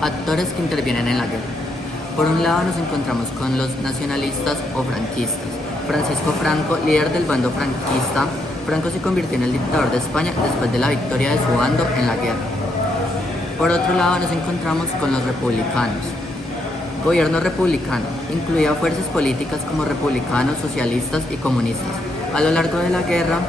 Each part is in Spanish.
Actores que intervienen en la guerra. Por un lado nos encontramos con los nacionalistas o franquistas. Francisco Franco, líder del bando franquista, Franco se convirtió en el dictador de España después de la victoria de su bando en la guerra. Por otro lado nos encontramos con los republicanos. Gobierno republicano. Incluía fuerzas políticas como republicanos, socialistas y comunistas. A lo largo de la guerra,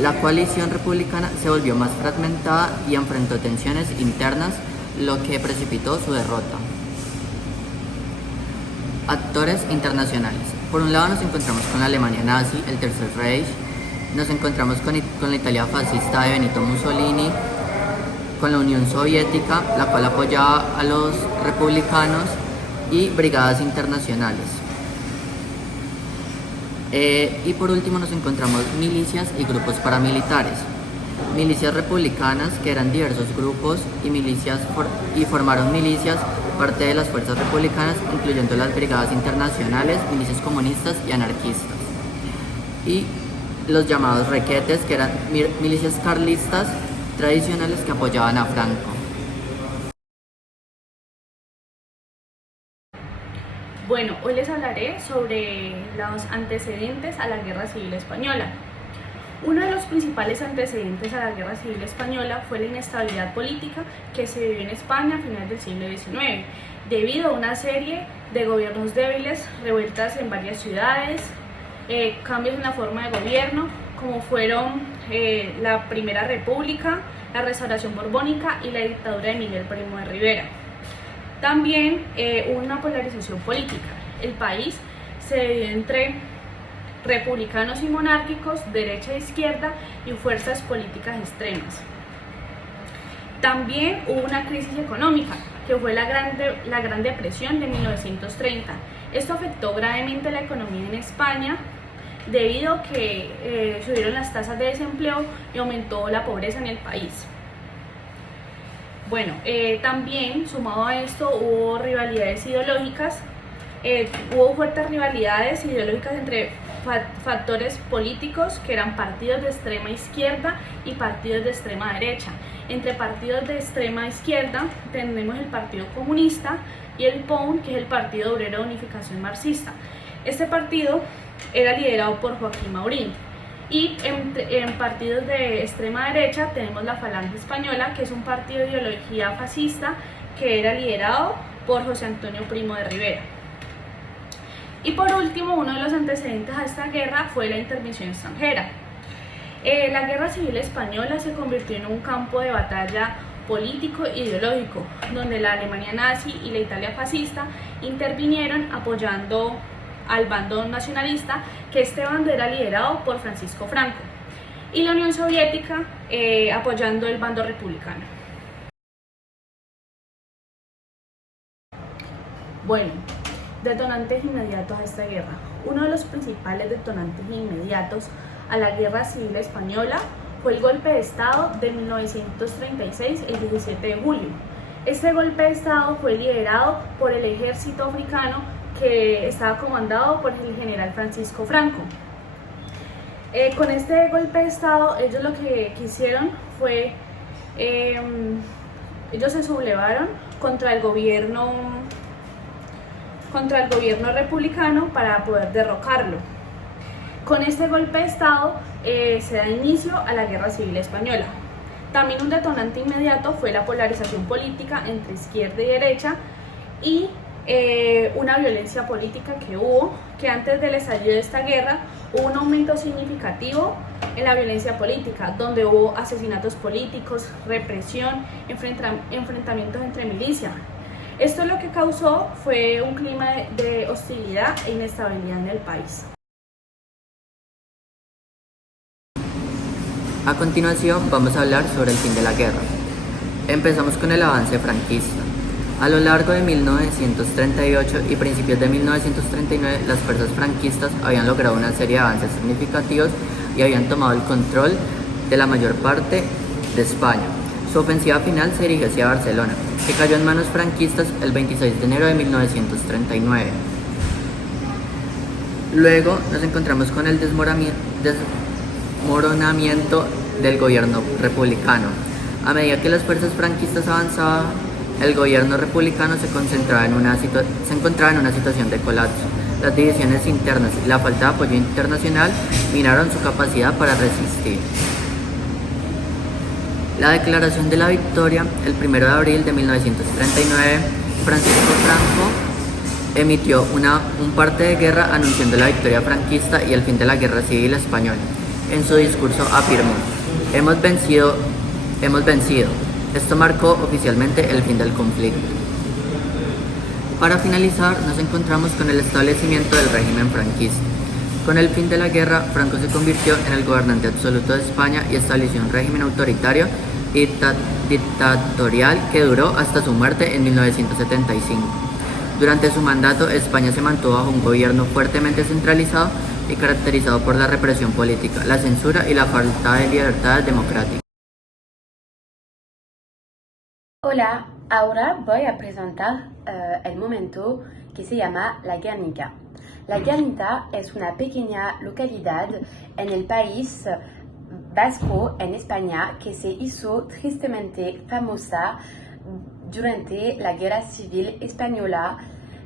la coalición republicana se volvió más fragmentada y enfrentó tensiones internas, lo que precipitó su derrota. Actores internacionales. Por un lado nos encontramos con la Alemania nazi, el Tercer Reich, nos encontramos con la Italia fascista de Benito Mussolini, con la Unión Soviética, la cual apoyaba a los republicanos, y brigadas internacionales. Y por último nos encontramos milicias y grupos paramilitares. Milicias republicanas, que eran diversos grupos, y formaron milicias parte de las fuerzas republicanas, incluyendo las brigadas internacionales, milicias comunistas y anarquistas. Y los llamados requetes, que eran milicias carlistas tradicionales que apoyaban a Franco. Bueno, hoy les hablaré sobre los antecedentes a la Guerra Civil Española. Uno de los principales antecedentes a la Guerra Civil Española fue la inestabilidad política que se vivió en España a finales del siglo XIX, debido a una serie de gobiernos débiles, revueltas en varias ciudades, cambios en la forma de gobierno, como fueron la Primera República, la Restauración Borbónica y la dictadura de Miguel Primo de Rivera. También hubo una polarización política. El país se dividió entre republicanos y monárquicos, derecha e izquierda y fuerzas políticas extremas. También hubo una crisis económica, que fue la Gran Depresión de 1930. Esto afectó gravemente la economía en España, debido a que subieron las tasas de desempleo y aumentó la pobreza en el país. Bueno, también sumado a esto hubo rivalidades ideológicas, hubo fuertes rivalidades ideológicas entre factores políticos, que eran partidos de extrema izquierda y partidos de extrema derecha. Entre partidos de extrema izquierda tenemos el Partido Comunista y el POUM, que es el Partido Obrero de Unificación Marxista. Este partido era liderado por Joaquín Maurín. Y en partidos de extrema derecha tenemos la Falange Española, que es un partido de ideología fascista que era liderado por José Antonio Primo de Rivera. Y por último, uno de los antecedentes a esta guerra fue la intervención extranjera. La Guerra Civil Española se convirtió en un campo de batalla político e ideológico, donde la Alemania nazi y la Italia fascista intervinieron apoyando al bando nacionalista, que este bando era liderado por Francisco Franco, y la Unión Soviética apoyando el bando republicano. Bueno, detonantes inmediatos a esta guerra. Uno de los principales detonantes inmediatos a la Guerra Civil Española fue el golpe de Estado de 1936, el 17 de julio. Este golpe de Estado fue liderado por el ejército africano, que estaba comandado por el general Francisco Franco. Con este golpe de Estado, ellos lo que quisieron fue, ellos se sublevaron contra el gobierno republicano para poder derrocarlo. Con este golpe de Estado se da inicio a la Guerra Civil Española. También un detonante inmediato fue la polarización política entre izquierda y derecha, y una violencia política que hubo, que antes del estallido de esta guerra hubo un aumento significativo en la violencia política, donde hubo asesinatos políticos, represión, enfrentamientos entre milicias. Esto lo que causó fue un clima de hostilidad e inestabilidad en el país. A continuación vamos a hablar sobre el fin de la guerra. Empezamos con el avance franquista. A lo largo de 1938 y principios de 1939, las fuerzas franquistas habían logrado una serie de avances significativos y habían tomado el control de la mayor parte de España. Su ofensiva final se dirigió hacia Barcelona, que cayó en manos franquistas el 26 de enero de 1939. Luego nos encontramos con el desmoronamiento del gobierno republicano. A medida que las fuerzas franquistas avanzaban El gobierno republicano se encontraba en una situación de colapso. Las divisiones internas y la falta de apoyo internacional minaron su capacidad para resistir. La declaración de la victoria, el 1 de abril de 1939, Francisco Franco emitió un parte de guerra anunciando la victoria franquista y el fin de la guerra civil española. En su discurso afirmó: hemos vencido. Esto marcó oficialmente el fin del conflicto. Para finalizar, nos encontramos con el establecimiento del régimen franquista. Con el fin de la guerra, Franco se convirtió en el gobernante absoluto de España y estableció un régimen autoritario y dictatorial que duró hasta su muerte en 1975. Durante su mandato, España se mantuvo bajo un gobierno fuertemente centralizado y caracterizado por la represión política, la censura y la falta de libertades democráticas. Hola, ahora voy a presentar el momento que se llama La Guernica. La Guernica es una pequeña localidad en el país vasco en España que se hizo tristemente famosa durante la Guerra Civil Española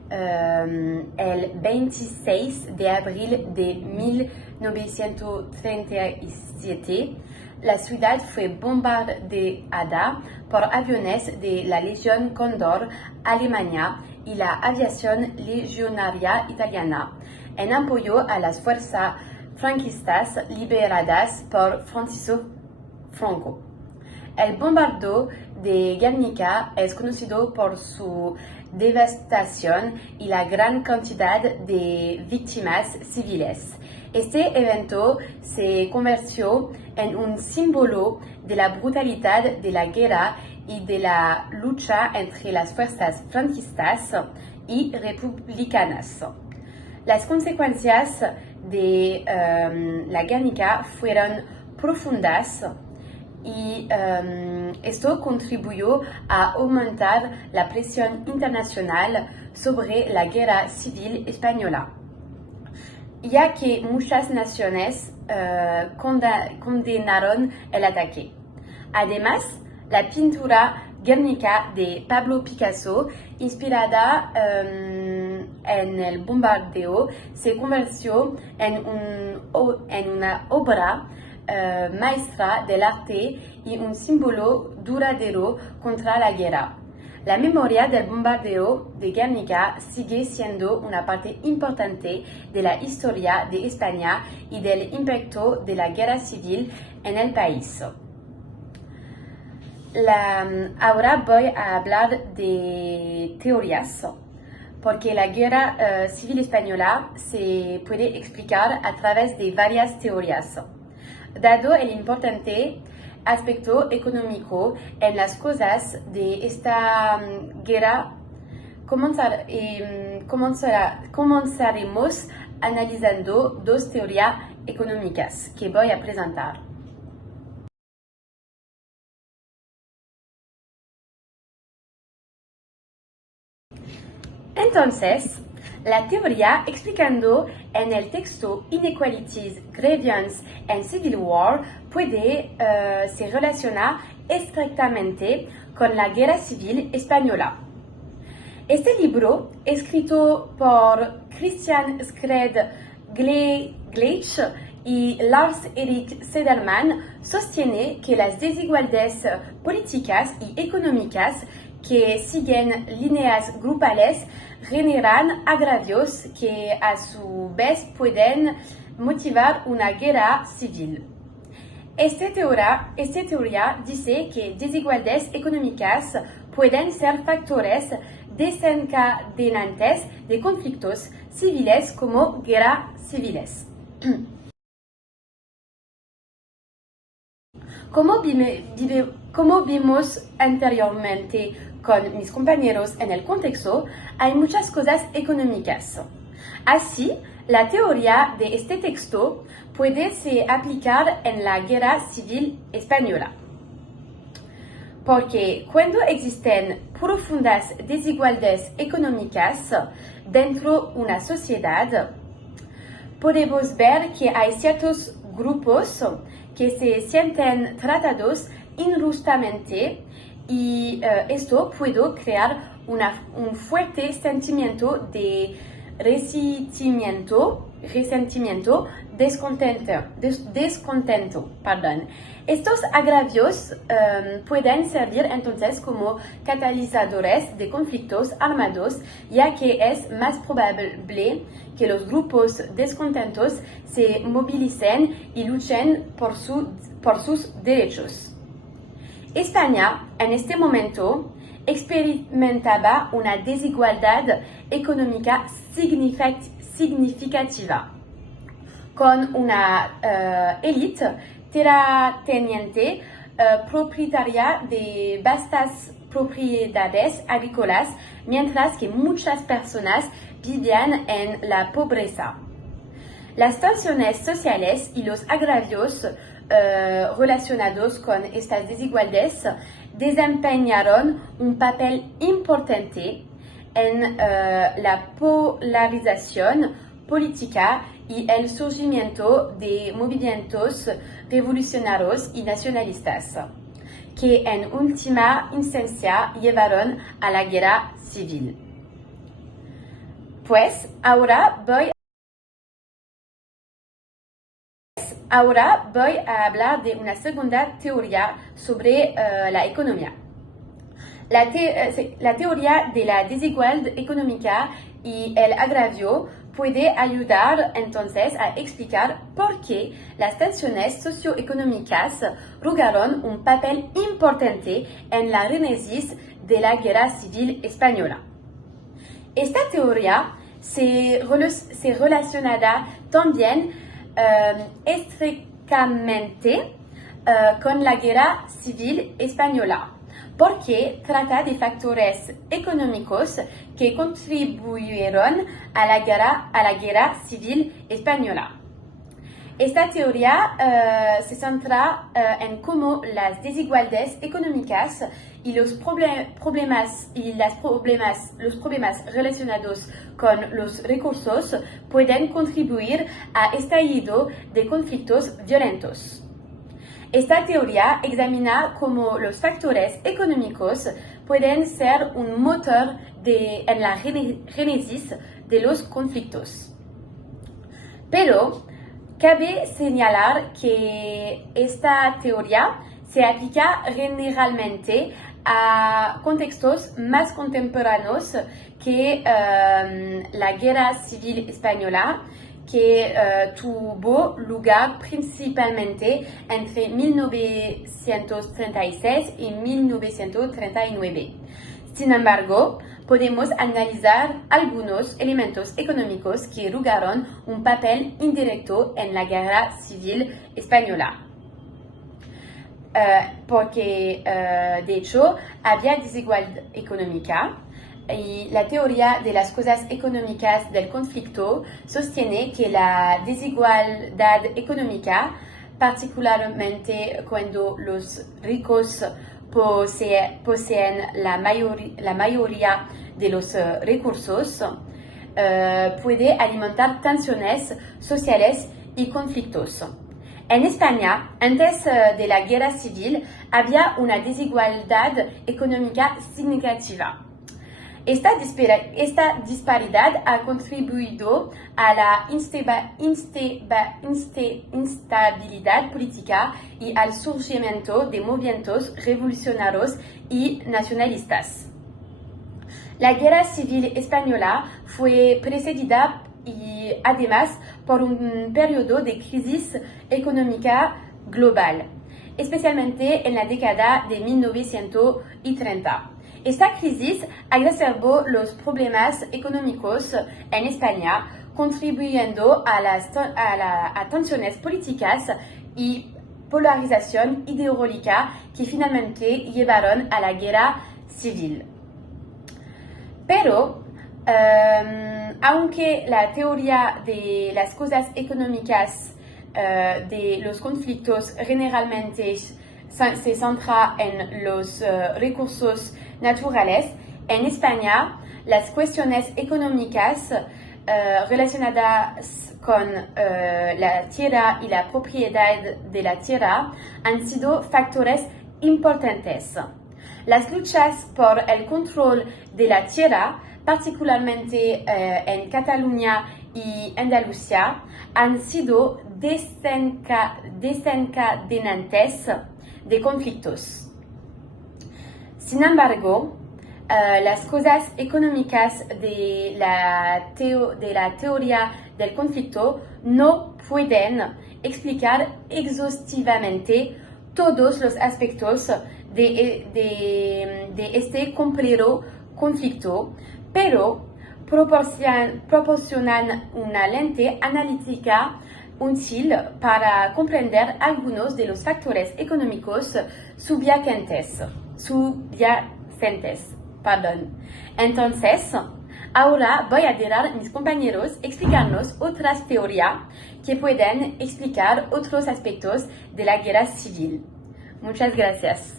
el 26 de abril de 1937. La ciudad fue bombardeada por aviones de la Legión Cóndor alemana y la aviación legionaria italiana, en apoyo a las fuerzas franquistas lideradas por Francisco Franco. El bombardeo de Guernica es conocido por su devastación y la gran cantidad de víctimas civiles. Este evento se convirtió en un símbolo de la brutalidad de la guerra y de la lucha entre las fuerzas franquistas y republicanas. Las consecuencias de la Guernica fueron profundas y esto contribuyó a aumentar la presión internacional sobre la guerra civil española, ya que muchas naciones condenaron el ataque. Además, la pintura Guernica de Pablo Picasso, inspirada en el bombardeo, se convirtió en una obra maestra del arte y un símbolo duradero contra la guerra. La memoria del bombardeo de Guernica sigue siendo una parte importante de la historia de España y del impacto de la guerra civil en el país. Ahora voy a hablar de teorías, porque la guerra civil española se puede explicar a través de varias teorías. Dado el importante aspecto económico en las cosas de esta guerra, comenzaremos analizando dos teorías económicas que voy a presentar. Entonces, la teoría explicando en el texto Inequalities, Grievance and Civil War puede se relaciona estrictamente con la Guerra Civil Española. Este libro, escrito por Christian Skred Gleich y Lars-Erik Sederman, sostiene que las desigualdades políticas y económicas que siguen líneas grupales generan agravios que a su vez pueden motivar una guerra civil. Esta teoría dice que desigualdades económicas pueden ser factores desencadenantes de conflictos civiles como guerras civiles. Como vimos anteriormente con mis compañeros en el contexto, hay muchas cosas económicas. Así, la teoría de este texto puede se aplicar en la Guerra Civil Española. Porque cuando existen profundas desigualdades económicas dentro de una sociedad, podemos ver que hay ciertos grupos que se sienten tratados injustamente y esto puede crear un fuerte sentimiento de resentimiento, descontento. Pardon. Estos agravios pueden servir entonces como catalizadores de conflictos armados, ya que es más probable que los grupos descontentos se movilicen y luchen por sus derechos. España, en este momento, experimentaba una desigualdad económica significativa, con una élite terrateniente propietaria de vastas propiedades agrícolas, mientras que muchas personas vivían en la pobreza. Las tensiones sociales y los agravios relacionados con estas desigualdades desempeñaron un papel importante en la polarización política y el surgimiento de movimientos revolucionarios y nacionalistas, que en última instancia llevaron a la guerra civil. Pues ahora voy a hablar de una segunda teoría sobre la economía. La teoría de la desigualdad económica y el agravio puede ayudar entonces a explicar por qué las tensiones socioeconómicas jugaron un papel importante en la génesis de la Guerra Civil Española. Esta teoría se relaciona también estrechamente con la Guerra Civil Española, porque trata de factores económicos que contribuyeron a la Guerra Civil Española. Esta teoría se centra en cómo las desigualdades económicas y los problemas relacionados con los recursos pueden contribuir a estallido de conflictos violentos. Esta teoría examina cómo los factores económicos pueden ser un motor en la génesis de los conflictos. Pero cabe señalar que esta teoría se aplica generalmente a contextos más contemporáneos que la Guerra Civil Española, que tuvo lugar principalmente entre 1936 y 1939. Sin embargo, podemos analizar algunos elementos económicos que jugaron un papel indirecto en la Guerra Civil Española. Porque, de hecho, había desigualdad económica. Y la teoría de las causas económicas del conflicto sostiene que la desigualdad económica, particularmente cuando los ricos poseen la mayoría de los recursos, puede alimentar tensiones sociales y conflictos. En España, antes de la guerra civil, había una desigualdad económica significativa. Esta disparidad ha contribuido a la instabilidad política y al surgimiento de movimientos revolucionarios y nacionalistas. La Guerra Civil Española fue precedida y además por un periodo de crisis económica global, especialmente en la década de 1930. Esta crisis exacerbó los problemas económicos en España, contribuyendo a tensiones políticas y polarización ideológica que finalmente llevaron a la guerra civil. Pero, aunque la teoría de las causas económicas de los conflictos generalmente se centra en los recursos naturales, en España las cuestiones económicas relacionadas con la tierra y la propiedad de la tierra han sido factores importantes. Las luchas por el control de la tierra, particularmente en Cataluña y Andalucía, han sido desencadenantes de conflictos. Sin embargo, las causas económicas de la teoría del conflicto no pueden explicar exhaustivamente todos los aspectos de este complejo conflicto, pero proporcionan una lente analítica útil para comprender algunos de los factores económicos subyacentes. Entonces, ahora voy a dejar a mis compañeros explicarnos otras teorías que pueden explicar otros aspectos de la guerra civil. Muchas gracias.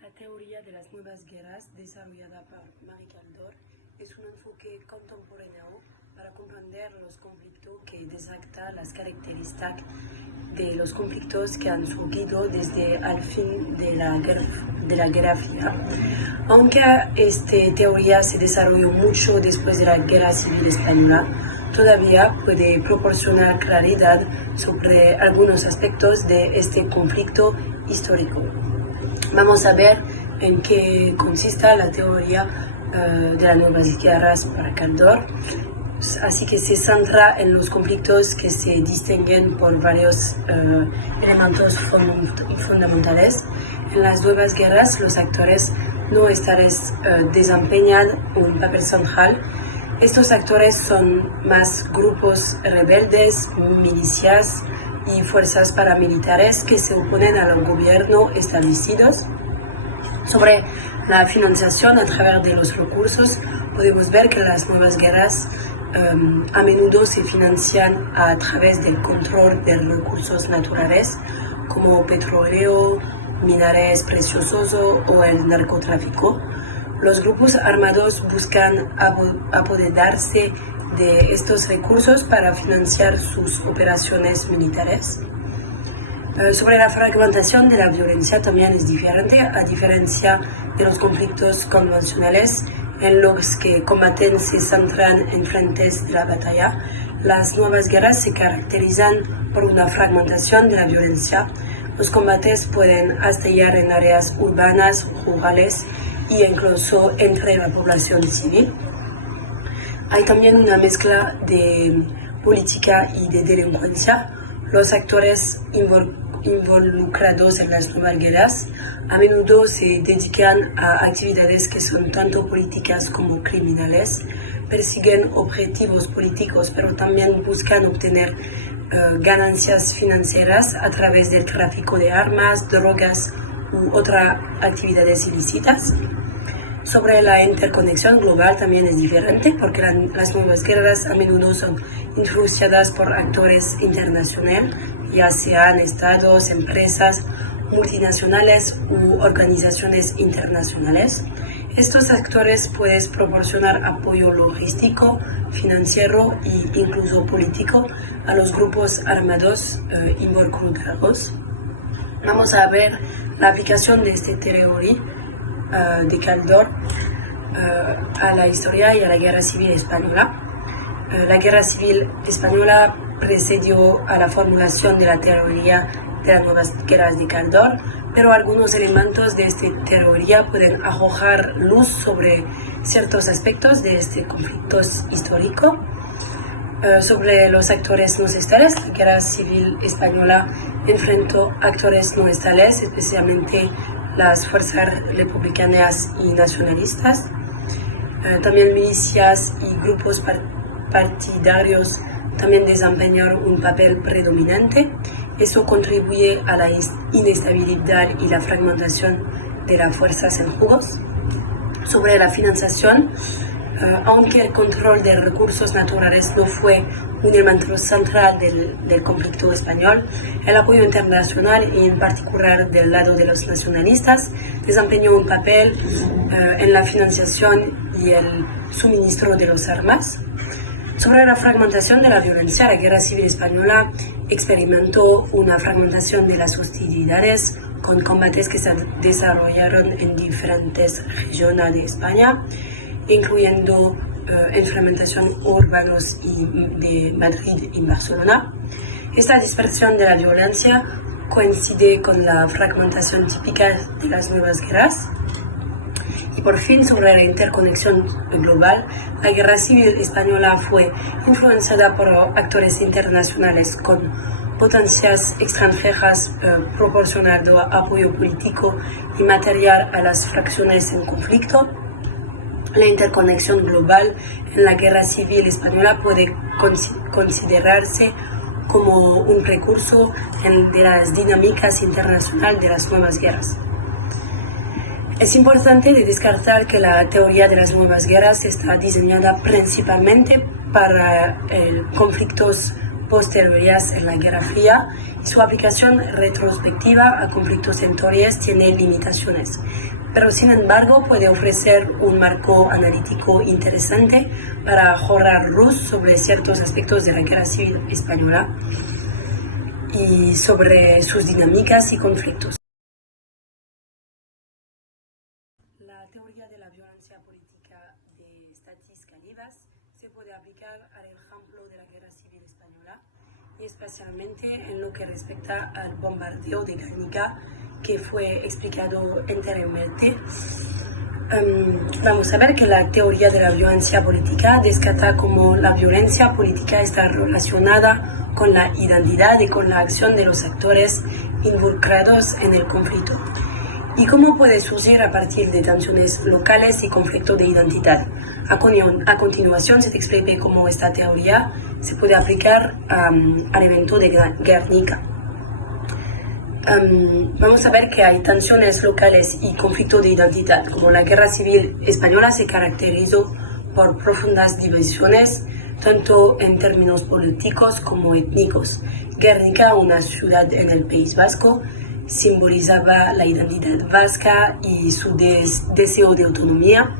La teoría de las nuevas guerras, desarrollada por Marie Kaldor, es un enfoque contemporáneo para comprender los conflictos que desacta las características de los conflictos que han surgido desde el fin de la Guerra Fría. Aunque esta teoría se desarrolló mucho después de la Guerra Civil Española, todavía puede proporcionar claridad sobre algunos aspectos de este conflicto histórico. Vamos a ver en qué consiste la teoría de las nuevas guerras para Kaldor. Así que se centra en los conflictos que se distinguen por varios elementos fundamentales. En las nuevas guerras, los actores no estatales desempeñan un papel central. Estos actores son más grupos rebeldes, milicias y fuerzas paramilitares que se oponen al gobierno establecidos. Sobre la financiación a través de los recursos, podemos ver que las nuevas guerras a menudo se financian a través del control de recursos naturales como petróleo, minerales preciosos o el narcotráfico. Los grupos armados buscan apoderarse de estos recursos para financiar sus operaciones militares. Sobre la fragmentación de la violencia también es diferente, a diferencia de los conflictos convencionales en los que combaten se centran en frentes de la batalla. Las nuevas guerras se caracterizan por una fragmentación de la violencia. Los combates pueden estallar en áreas urbanas, rurales e incluso entre la población civil. Hay también una mezcla de política y de delincuencia. Los actores involucrados en las nuevas guerras a menudo se dedican a actividades que son tanto políticas como criminales, persiguen objetivos políticos, pero también buscan obtener ganancias financieras a través del tráfico de armas, drogas u otras actividades ilícitas. Sobre la interconexión global también es diferente, porque las nuevas guerras a menudo son influenciadas por actores internacionales, ya sean estados, empresas, multinacionales u organizaciones internacionales. Estos actores pueden proporcionar apoyo logístico, financiero e incluso político a los grupos armados involucrados. Vamos a ver la aplicación de esta teoría de Kaldor a la historia y a la Guerra Civil Española. La Guerra Civil Española precedió a la formulación de la teoría de las nuevas guerras de Kaldor, pero algunos elementos de esta teoría pueden arrojar luz sobre ciertos aspectos de este conflicto histórico. Sobre los actores no estatales, la Guerra Civil Española enfrentó actores no estatales, especialmente las fuerzas republicanas y nacionalistas. También milicias y grupos partidarios también desempeñaron un papel predominante. Eso contribuye a la inestabilidad y la fragmentación de las fuerzas en juegos. Sobre la financiación, aunque el control de recursos naturales no fue un elemento central del conflicto español, el apoyo internacional y en particular del lado de los nacionalistas desempeñó un papel en la financiación y el suministro de las armas. Sobre la fragmentación de la violencia, la Guerra Civil Española experimentó una fragmentación de las hostilidades con combates que se desarrollaron en diferentes regiones de España, incluyendo enfrentamientos urbanos de Madrid y Barcelona. Esta dispersión de la violencia coincide con la fragmentación típica de las nuevas guerras. Y por fin, sobre la interconexión global, la Guerra Civil Española fue influenciada por actores internacionales con potencias extranjeras proporcionando apoyo político y material a las fracciones en conflicto. La interconexión global en la Guerra Civil Española puede considerarse como un recurso de las dinámicas internacionales de las nuevas guerras. Es importante descartar que la teoría de las nuevas guerras está diseñada principalmente para conflictos posteriores en la Guerra Fría y su aplicación retrospectiva a conflictos anteriores tiene limitaciones, pero sin embargo puede ofrecer un marco analítico interesante para arrojar luz sobre ciertos aspectos de la Guerra Civil Española y sobre sus dinámicas y conflictos. La teoría de la violencia política de Statis Calivas se puede aplicar al ejemplo de la Guerra Civil Española y especialmente en lo que respecta al bombardeo de Guernica que fue explicado anteriormente. Vamos a ver que la teoría de la violencia política descarta cómo la violencia política está relacionada con la identidad y con la acción de los actores involucrados en el conflicto, y cómo puede surgir a partir de tensiones locales y conflictos de identidad. A continuación se te explica cómo esta teoría se puede aplicar al evento de Guernica. Vamos a ver que hay tensiones locales y conflictos de identidad. Como la Guerra Civil Española se caracterizó por profundas divisiones, tanto en términos políticos como étnicos. Guernica, una ciudad en el País Vasco, simbolizaba la identidad vasca y su deseo de autonomía,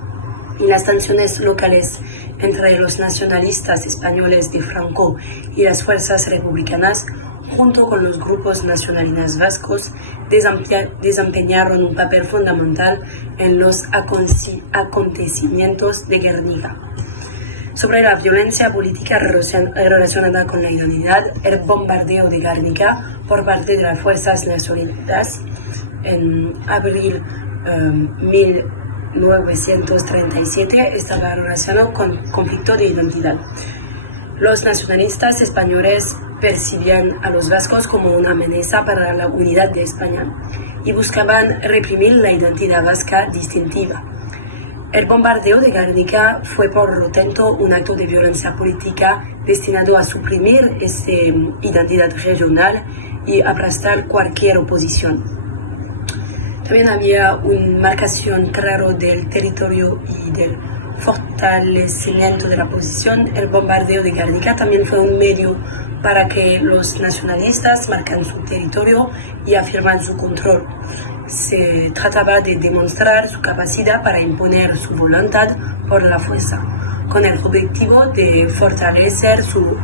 y las tensiones locales entre los nacionalistas españoles de Franco y las fuerzas republicanas, junto con los grupos nacionalistas vascos, desempeñaron un papel fundamental en los acontecimientos de Guernica. Sobre la violencia política relacionada con la identidad, el bombardeo de Guernica por parte de las fuerzas nacionalistas en abril 1937 estaba relacionado con conflicto de identidad. Los nacionalistas españoles percibían a los vascos como una amenaza para la unidad de España y buscaban reprimir la identidad vasca distintiva. El bombardeo de Guernica fue por lo tanto un acto de violencia política destinado a suprimir esta identidad regional y aplastar cualquier oposición. También había una marcación clara del territorio y del fortalecimiento de la posición. El bombardeo de Guernica también fue un medio para que los nacionalistas marcan su territorio y afirman su control. Se trataba de demostrar su capacidad para imponer su voluntad por la fuerza, con el objetivo de fortalecer su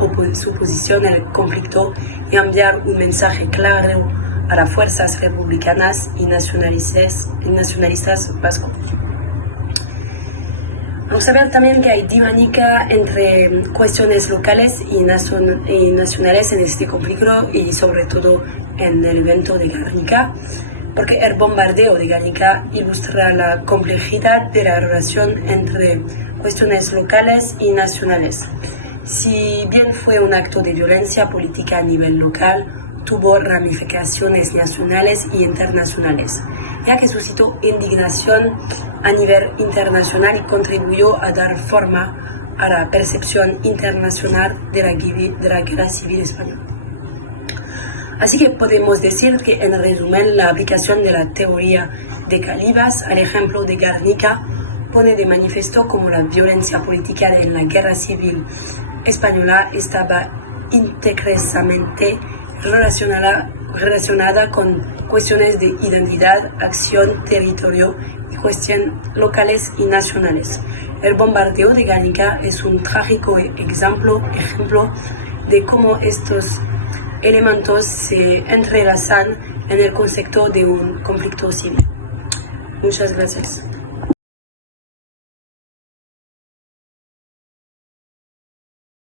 posición en el conflicto y enviar un mensaje claro a las fuerzas republicanas y nacionalistas vascos. Vamos a ver también que hay dinámica entre cuestiones locales y nacionales en este conflicto y sobre todo en el evento de Guernica, porque el bombardeo de Guernica ilustra la complejidad de la relación entre cuestiones locales y nacionales. Si bien fue un acto de violencia política a nivel local, tuvo ramificaciones nacionales y internacionales, ya que suscitó indignación a nivel internacional y contribuyó a dar forma a la percepción internacional de la Guerra Civil Española. Así que podemos decir que, en resumen, la aplicación de la teoría de Calivas al ejemplo de Guernica pone de manifiesto cómo la violencia política en la Guerra Civil Española estaba intrínsecamente relacionada con cuestiones de identidad, acción, territorio y cuestiones locales y nacionales. El bombardeo de Guernica es un trágico ejemplo de cómo estos elementos se entrelazan en el concepto de un conflicto civil. Muchas gracias.